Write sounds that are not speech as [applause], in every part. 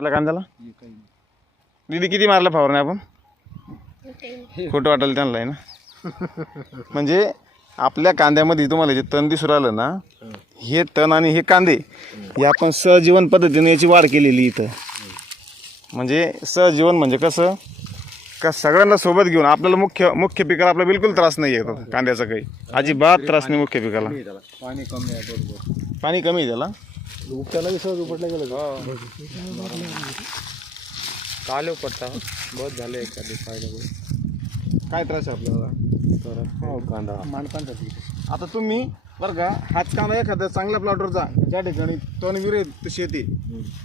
आपल्या कांद्याला दीदी किती मारलं फवारणी आपण? खोटं वाटेल त्यांना आहे ना. [laughs] म्हणजे आपल्या कांद्यामध्ये तुम्हाला जे तण दिसून राहिलं ना हे तण आणि हे कांदे हे आपण सहजीवन पद्धतीने याची वाढ केलेली इथं. म्हणजे सहजीवन म्हणजे कसं का सगळ्यांना सोबत घेऊन आपल्याला मुख्य मुख्य पिकाला आपला बिलकुल त्रास नाही आहे कांद्याचा काही. अजिबात त्रास नाही मुख्य पिकाला. पाणी कमी आहे पाणी कमी आहे त्याला. उपट्याला सहज उपटलं गेलं काले उपटता बहुत झाले एखादी फायदा. काय त्रास आहे आपल्याला? हो कांदा. आता तुम्ही बरं का हाच कांदा एखाद्या चांगल्या प्लॉटवर जा. ज्या ठिकाणी तणवीर आहे शेती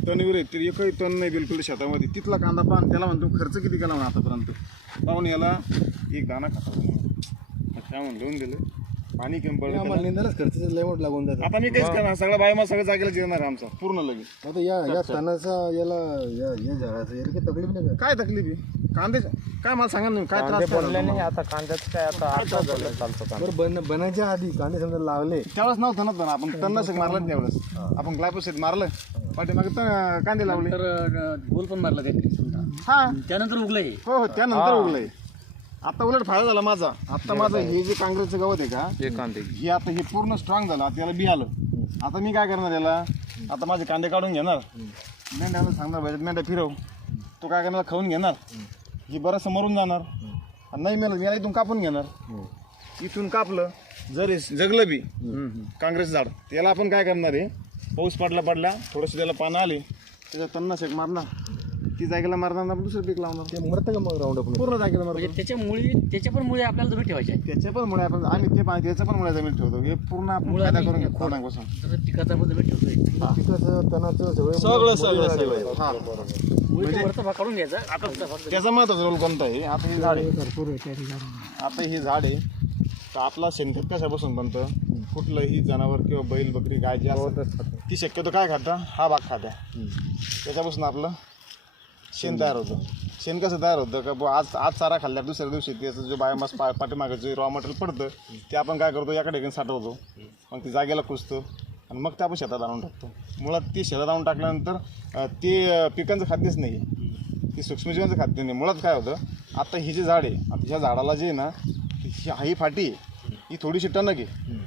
तणवीर आहे ते एकही तण नाही बिलकुल शेतामध्ये. तिथला कांदा पान त्याला म्हणतो खर्च किती केला म्हणा आतापर्यंत? पाहून याला एक दाना खाता. काय म्हणून लिहून दिलं पाणी कमी पडलं त्याला. निंदालाच खर्च लय मोठ लागून जातात आता मी तेच करणार सगळा बायमा सगळं जागेला जिरणार आहे आमचा पूर्ण लगेच. आता या या तणाचा याला या या झाडाचं याला काही तकलीफ नाही का? काय तकलीफ आहे? कांदे काय मला सांगा ना काय त्रास काय झाला तुम्हाला? आता कांद्याच काय आता आता चालतो बरं बन बनायच्या आधी कांदे समजा लावले. त्यावेळेस नव्हतं ना तण आपण तणनाशक मारलं त्यावेळेस. आपण ग्लायपोसेट मारलं. पाठीमागे तण कांदे लावले. तर गोल पण मारला काहीतरी हा. त्यानंतर उगलंय. हो हो त्यानंतर उगलंय. आता उलट फायदा झाला माझा. आता माझं हे जे काँग्रेसचं गवत आहे का हे कांदे. हे आता हे पूर्ण स्ट्रॉंग झालं. आता याला बी आलं. आता मी काय करणार याला? आता माझे कांदे काढून घेणार. मेंढ्याला सांगणार पाहिजे मेंढ्या फिरव. तो काय करणार? खाऊन घेणार. ही बरंचसं मरून जाणार. आणि नाही मेलं मी याला इथून कापून घेणार. इथून कापलं जर हे जगलं बी काँग्रेस झाड. त्याला आपण काय करणार आहे? पाऊस पडला पडला थोडंसं त्याला पानं आले. त्याच्या तन्नाशेक मारणार. ती जागेला मारणार आपण दुसरं पीक लावणार. ते मरतं का मग राऊंड पूर्ण जागेला मारणार. म्हणजे त्याच्या मुळी त्याच्या पण मुळे आपल्याला जमीन ठेवायचे आहे. त्याच्या पण मुळे आपण आम्ही ते पा- त्याच्या पण मुळे जमीन ठेवतो. हे पूर्ण आपण मुळं फायदा आम्ही करून घेतो खोडांपासून तर पिकाचा पण जमीन ठेवतोय. पिकाचं तणाचं सगळं सगळं सगळं हा. वरचा भाग काढून घ्यायचा. आता त्याचा महत्त्वाचा रोल कोणता आहे? आता हे झाड आहे. आता हे झाड आहे. तर आपला शेणखत कशापासून बनतं? कुठलंही जनावर किंवा बैल बकरी गाय जे असतात ती शक्यतो काय खाता? हा भाग खाता त्याच्यापासून आपलं शेण तयार होतं. शेण कसं तयार होतं का बुवा आज आज चारा खाल्ल्यावर दुसऱ्या दिवशी त्याचं जो बायोमास पा पाठीमागं जे रॉ मटेरियल पडतं ते आपण काय करतो एका ठिकाणी साठवतो. मग ते जागेला कुसतो आणि मग ते आपण शेतात आणून टाकतो. मुळात ते शेतात आणून टाकल्यानंतर ते पिकांचं खाद्यच नाही आहे ते सूक्ष्मजीवांचं खाद्य नाही. मुळात काय होतं आता ही जे झाड आहे आता ह्या झाडाला जे आहे ना ही ही फाटी आहे ही थोडीशी टणक आहे.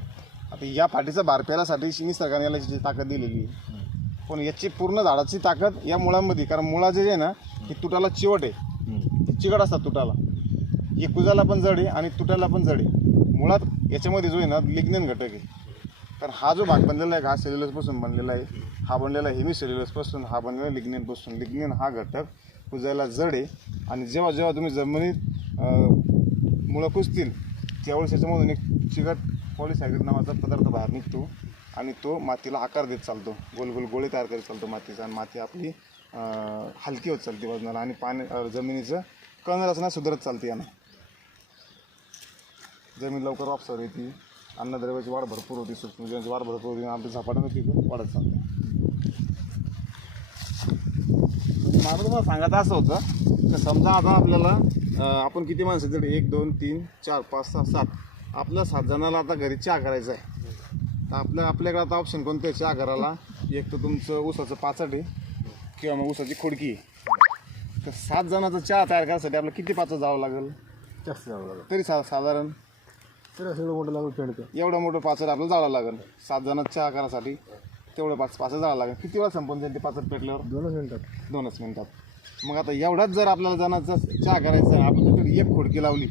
आता या फाटीचा भार पेरासाठी निसर्गाने याला जी ताकद दिलेली आहे पण याची पूर्ण झाडाची ताकद या मुळांमध्ये कारण मुळा जे आहे ना ही तुटाला चिवट आहे. चिकट असतात तुटाला. ही कुजाला पण जड आहे आणि तुटाला पण जड आहे. मुळात याच्यामध्ये जो आहे ना लिग्नेन घटक आहे. कारण हा जो भाग बनलेला आहे हा सेल्युलसपासून बनलेला आहे. हा बनलेला आहे हेमी सेल्युलसपासून हा बनलेला आहे लिग्नेनपासून लिग्नेन हा घटक कुजायला जड आहे. आणि जेव्हा जेव्हा तुम्ही जमिनीत मुळं कुजतील त्यावेळेस याच्यामधून एक चिकट पॉलिसायक्रेट नावाचा पदार्थ बाहेर निघतो. आणि तो मातीला आकार देत चालतो. गोल गोल गोळे तयार करत चालतो मातीचा आणि माती आपली हलकी होत चालते वजनाला आणि पाणी जमिनीचं कणरचना सुधारत चालते यानं. जमीन लवकर वापसर येते. अन्नद्रव्याची वाढ भरपूर होती. सूक्ष्मजीवांची वाढ भरपूर होती. आणि आपली झपाट्यानं पिकं वाढत चालते. माझं तुम्हाला सांगायचं असं होतं तर समजा आता आपल्याला आपण किती माणसं आहेत? एक दोन तीन चार पाच सहा सात. आपल्या सात जणाला आता घरी चहा करायचा आहे. तर आपल्या आपल्याकडे आता ऑप्शन कोणतं आहे? चहा करायला एक तर तुमचं ऊसाचं पाचट आहे. किंवा मग ऊसाची खोडकी आहे. तर सात जणांचा चहा तयार करायसाठी आपल्याला किती पाचट जावं लागेल? जास्त जावं लागलं. तरी सा साधारण. तर सगळं मोठं लागून फेडतं एवढं मोठं पाचट आपल्याला जावं लागेल. सात जणांचा चहा करायसाठी तेवढं पाच पाचट जावं लागेल. किती वेळा संपून जाईल ते पाचट पेटल्यावर? दोनच मिनिटात. दोनच मिनिटात. मग आता एवढाच जर आपल्याला जणांचा चहा करायचा आपण जर एक खोडकी लावली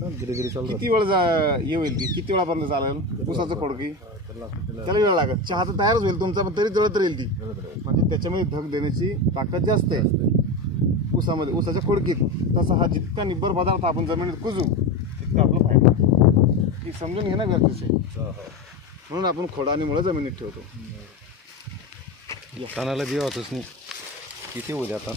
आता धीरे धीरे चालू किती वेळ जा- हे होईल ती किती वेळापर्यंत चालेल? ऊसाचं खोडकी त्याला त्याला त्याला वेळ लागत चहा तर तयारच होईल. तुमचा पण तरी जळत राहील ती. म्हणजे त्याच्यामध्ये धग देण्याची ताकद जास्त आहे. ऊसामध्ये ऊसाच्या खोडकीत. तसा हा जितका निब्बर पदार्थ आपण जमिनीत कुजू तितका आपला फायदा ही समजून घेणं गरजेचं आहे. म्हणून आपण खोडा आणि मुळं जमिनीत ठेवतो. तणाला बी होतच नाही किती उद्या आता?